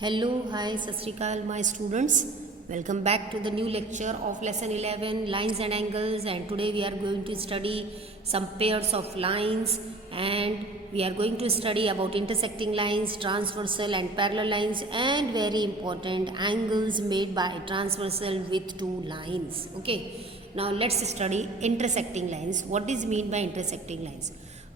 Hello, hi, Sat Sri Akal, my students. Welcome back to the new lecture of lesson 11 lines and angles, and today we are going to study some pairs of lines, and we are going to study about intersecting lines, transversal and parallel lines, and very important angles made by transversal with two lines. Okay, now let's study intersecting lines. What is mean by intersecting lines?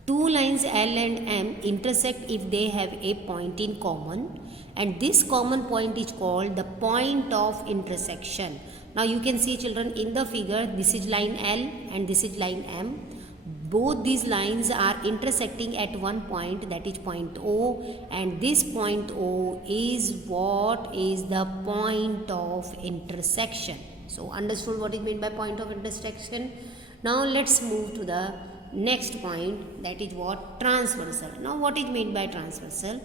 Two lines L and M intersect if they have a point in common, and this common point is called the point of intersection. Now you can see, children, in the figure, this is line L and this is line M. Both these lines are intersecting at one point, that is point O, and this point O is what is the point of intersection. So understood what is meant by point of intersection? Now let's move to the next point, that is what? Transversal. Now what is meant by transversal?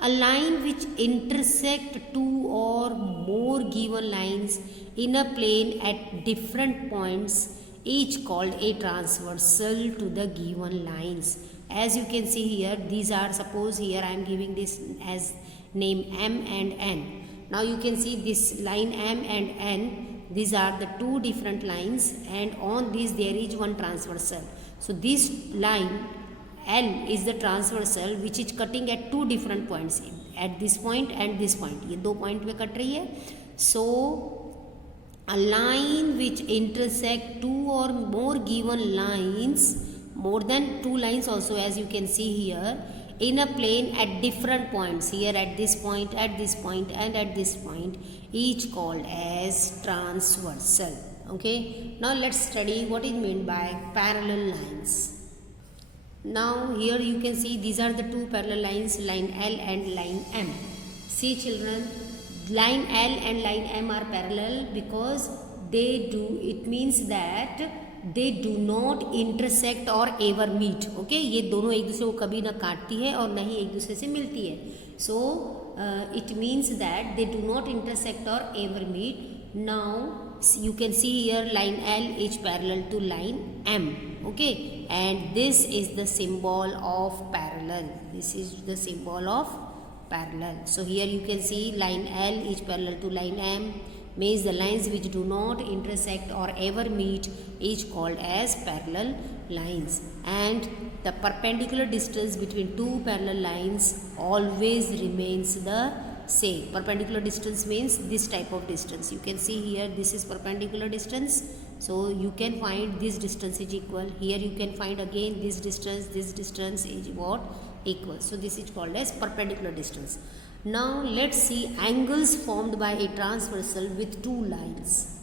A line which intersect two or more given lines in a plane at different points is called a transversal to the given lines. As you can see here, these are, suppose here I am giving this as name M and N. Now you can see this line M and N, these are the two different lines, and on this there is one transversal. So this line L is the transversal which is cutting at two different points, at this point and this point. ये दो point पे cut रही है. So a line which intersect two or more given lines, more than two lines also, as you can see here, in a plane at different points, here at this point, at this point and at this point, each called as transversal. Okay, now let's study what is meant by parallel lines. Now here you can see these are the two parallel lines, line L and line M. See children, line L and line M are parallel because it means that they do not intersect or ever meet. Okay, ये दोनों एक दूसरे को कभी ना काटती है और ना ही एक दूसरे से मिलती है. So it means that they do not intersect or ever meet. Now you can see here line L is parallel to line M. Okay, and this is the symbol of parallel. This is the symbol of parallel. So here you can see line L is parallel to line M, means the lines which do not intersect or ever meet is called as parallel lines. And the perpendicular distance between two parallel lines always remains the same. Perpendicular distance means this type of distance. You can see here this is perpendicular distance. So you can find this distance is equal. Here you can find again this distance is what? Equal. So this is called as perpendicular distance. Now let's see angles formed by a transversal with two lines.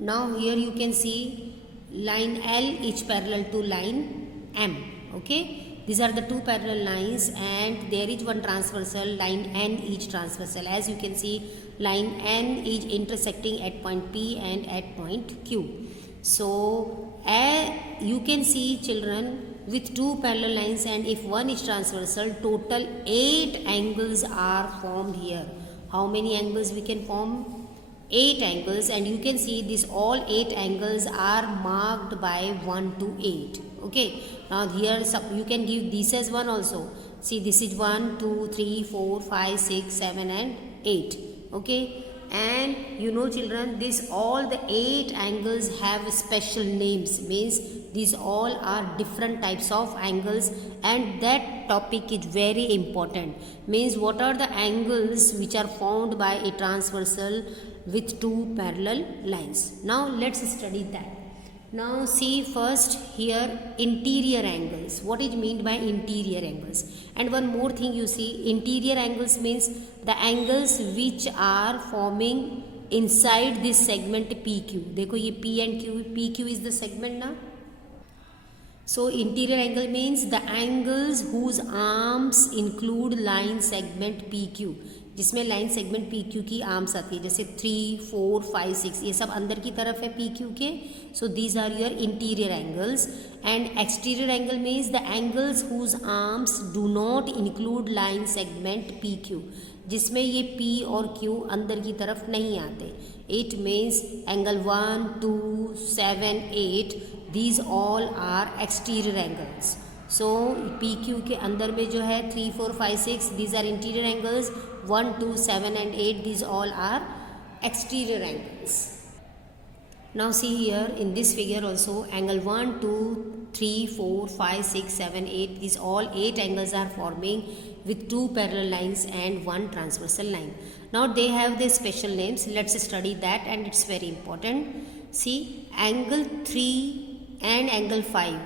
Now here you can see line L is parallel to line M. Okay. These are the two parallel lines and there is one transversal, line N is transversal. As you can see, line N is intersecting at point P and at point Q. So you can see children, with two parallel lines and if one is transversal, total 8 angles are formed here. How many angles we can form? 8 angles, and you can see this all 8 angles are marked by 1 to 8. Okay, now here you can give this as 1 also. See, this is 1, 2, 3, 4, 5, 6, 7 and 8. Okay, and you know children, this all the 8 angles have special names, means these all are different types of angles, and that topic is very important. Means what are the angles which are formed by a transversal with two parallel lines. Now let's study that. Now see first here interior angles. What is meant by interior angles? And one more thing, you see, interior angles means the angles which are forming inside this segment PQ. देखो ये P and Q, PQ is the segment now. So interior angle means the angles whose arms include line segment PQ, जिसमें line segment P Q की arms आती है, जैसे 3, 4, 5, 6 ये सब अंदर की तरफ है P Q K. So these are your interior angles. And exterior angle means the angles whose arms do not include line segment P Q, जिसमें ये पी और क्यू अंदर की तरफ नहीं आते. It means angle 1, 2, 7, 8, these all are exterior angles. So P Q के अंदर में जो है 3, 4, 5, 6 these are interior angles, 1, 2, 7 and 8 these all are exterior angles. Now see here in this figure also angle 1, 2, 3, 4, 5, 6, 7, 8 these all 8 angles are forming with 2 parallel lines and 1 transversal line. Now they have their special names. Let's study that and it's very important. See angle 3 and angle 5.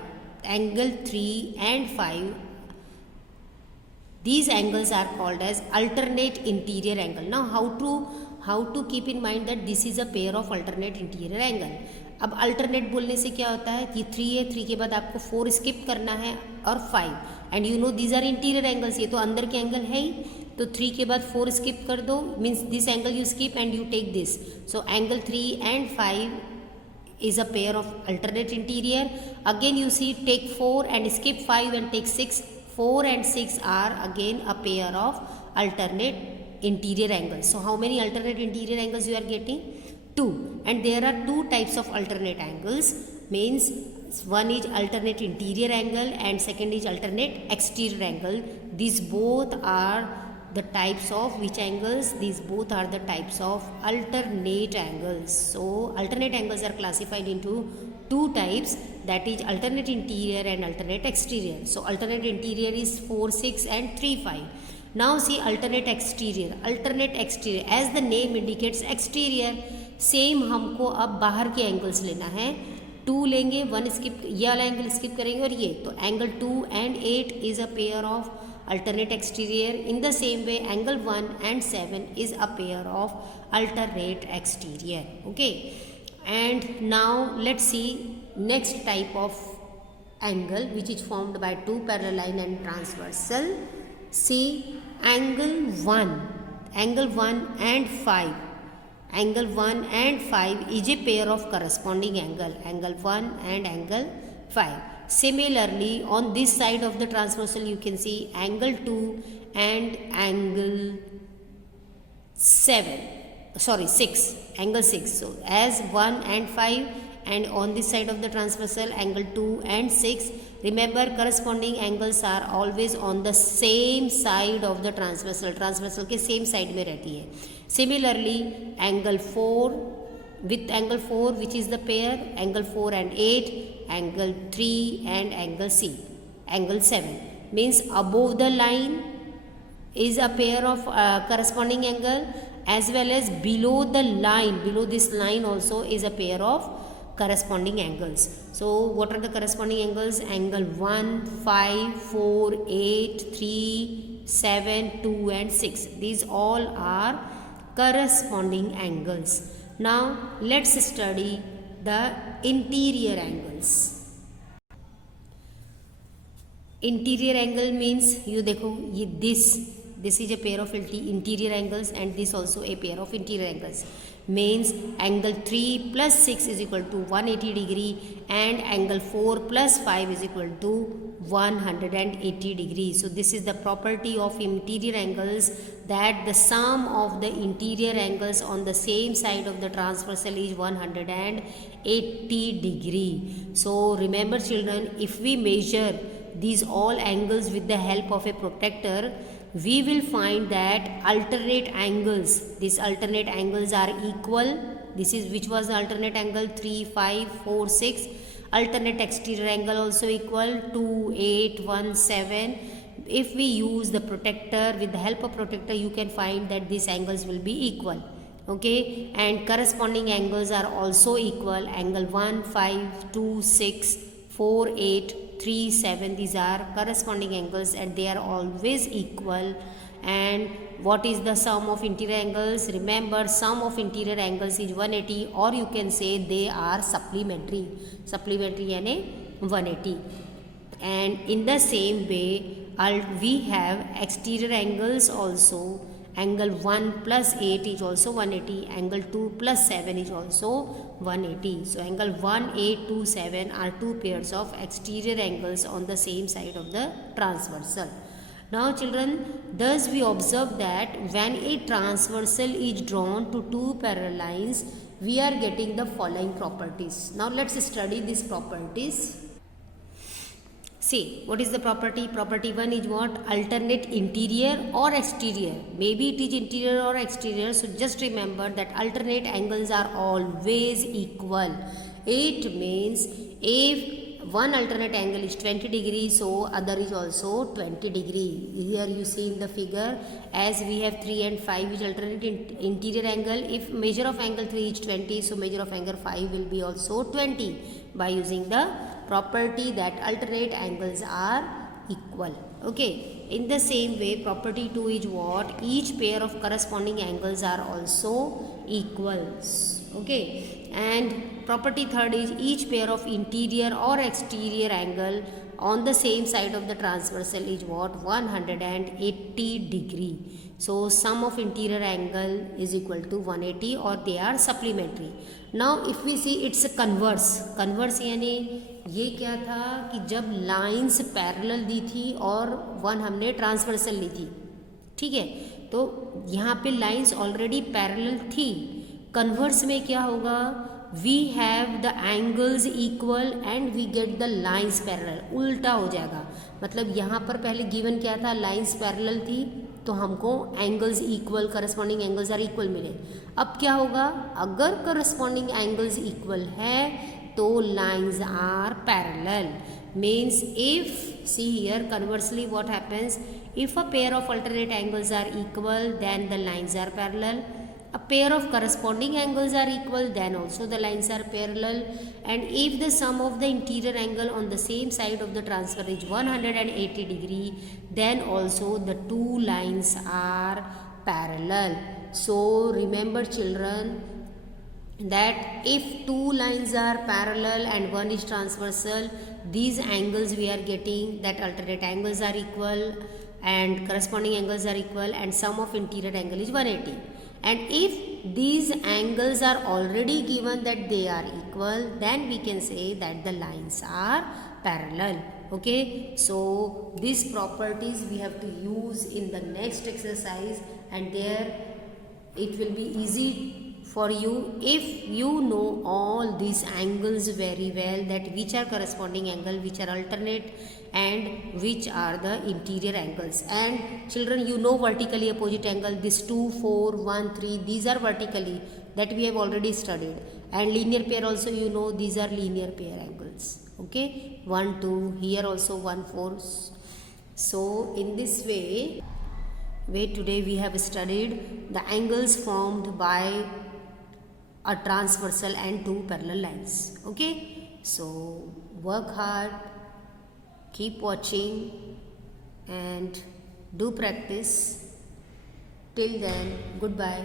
Angle 3 and 5, these angles are called as alternate interior angle. Now how to keep in mind that this is a pair of alternate interior angle. अब alternate बोलने से क्या होता है, ये 3 है, 3 के बाद आपको 4 स्किप करना है और 5 and you know these are interior angles, ये तो अंदर के एंगल है ही, तो 3 के बाद 4 स्किप कर दो, means this angle you skip and you take this. So angle 3 and 5 is a pair of alternate interior. Again you see take 4 and skip 5 and take 6. 4 and 6 are again a pair of alternate interior angles. So how many alternate interior angles you are getting? 2. And there are 2 types of alternate angles, means one is alternate interior angle and second is alternate exterior angle. These both are the types of which angles? These both are the types of alternate angles. So alternate angles are classified into 2 types, that is alternate interior and alternate exterior. So alternate interior is 4, 6 and 3, 5. Now see alternate exterior. Alternate exterior, as the name indicates exterior, same हमको अब बाहर के angles लेना है. 2 लेंगे, 1 skip, ये वाला angle skip करेंगे और ये, तो angle 2 and 8 is a pair of alternate exterior. In the same way angle 1 and 7 is a pair of alternate exterior. Okay, and now let's see next type of angle which is formed by 2 parallel line and transversal. See angle 1 and 5. Angle 1 and 5 is a pair of corresponding angle, angle 1 and angle 5. Similarly on this side of the transversal you can see angle 2 and angle 6, angle 6. So as 1 and 5 and on this side of the transversal angle 2 and 6. Remember corresponding angles are always on the same side of the transversal के same side में रहती है. Similarly angle 4 with angle 4 which is the pair angle 4 and 8, angle 3 and angle C, angle 7 means above the line is a pair of corresponding angle, as well as below the line, below this line also is a pair of corresponding angles. So what are the corresponding angles? Angle 1, 5, 4, 8, 3, 7, 2 and 6. These all are corresponding angles. Now let's study the interior angles. Interior angle means you देखो ये this is a pair of interior angles and this also a pair of interior angles. Means angle 3 plus 6 is equal to 180 degree and angle 4 plus 5 is equal to 180 degree. So this is the property of interior angles, that the sum of the interior angles on the same side of the transversal is 180 degree. So remember children, if we measure these all angles with the help of a protractor, we will find that alternate angles, these alternate angles are equal. This is which was the alternate angle 3, 5, 4, 6. Alternate exterior angle also equal 2, 8, 1, 7. If we use the protractor, with the help of protractor, you can find that these angles will be equal. Okay, and corresponding angles are also equal. Angle 1, 5, 2, 6, 4, 8, 3, 7. These are corresponding angles and they are always equal. And what is the sum of interior angles? Remember, sum of interior angles is 180, or you can say they are supplementary. Supplementary यानी 180. And in the same way, we have exterior angles also. Angle 1 plus 8 is also 180. Angle 2 plus 7 is also 180. So angle 1, 8, 2, 7 are two pairs of exterior angles on the same side of the transversal. Now children, thus we observe that when a transversal is drawn to two parallel lines, we are getting the following properties. Now let's study these properties. See, what is the property? Property 1 is what? Alternate interior or exterior. Maybe it is interior or exterior. So just remember that alternate angles are always equal. It means if one alternate angle is 20 degrees, so other is also 20 degree. Here you see in the figure, as we have 3 and 5 is alternate interior angle. If measure of angle 3 is 20, so measure of angle 5 will be also 20 by using the property that alternate angles are equal. Okay, in the same way, property 2 is what? Each pair of corresponding angles are also equals. Okay, and property 3rd is each pair of interior or exterior angle on the same side of the transversal is what? 180 degree. So sum of interior angle is equal to 180 or they are supplementary. Now if we see it's a converse यानी ये क्या था कि जब lines parallel दी थी और one हमने transversal ली थी, ठीक है, तो यहाँ पे लाइंस ऑलरेडी पैरेलल थी. कन्वर्स में क्या होगा? We have the angles equal and we get the lines parallel. उल्टा हो जाएगा. मतलब यहाँ पर पहले गिवन क्या था? लाइंस पैरेलल थी तो हमको angles equal, corresponding angles are equal मिले. अब क्या होगा? अगर करस्पॉन्डिंग एंगल्स इक्वल है तो lines are parallel. Means if see here conversely what happens? If a pair of alternate angles are equal, then the lines are parallel. A pair of corresponding angles are equal, then also the lines are parallel. And if the sum of the interior angle on the same side of the transfer is 180 degree, then also the two lines are parallel. So remember children that if two lines are parallel and one is transversal, these angles we are getting that alternate angles are equal and corresponding angles are equal and sum of interior angle is 180. And if these angles are already given that they are equal, then we can say that the lines are parallel. Okay, so these properties we have to use in the next exercise, and there it will be easy for you if you know all these angles very well, that which are corresponding angle, which are alternate and which are the interior angles. And children, you know vertically opposite angle, this 2, 4, 1, 3, these are vertically, that we have already studied. And linear pair also you know, these are linear pair angles. Okay, 1, 2, here also 1, 4. So in this way today we have studied the angles formed by a transversal and two parallel lines. Okay, so work hard, keep watching and do practice. Till then, goodbye.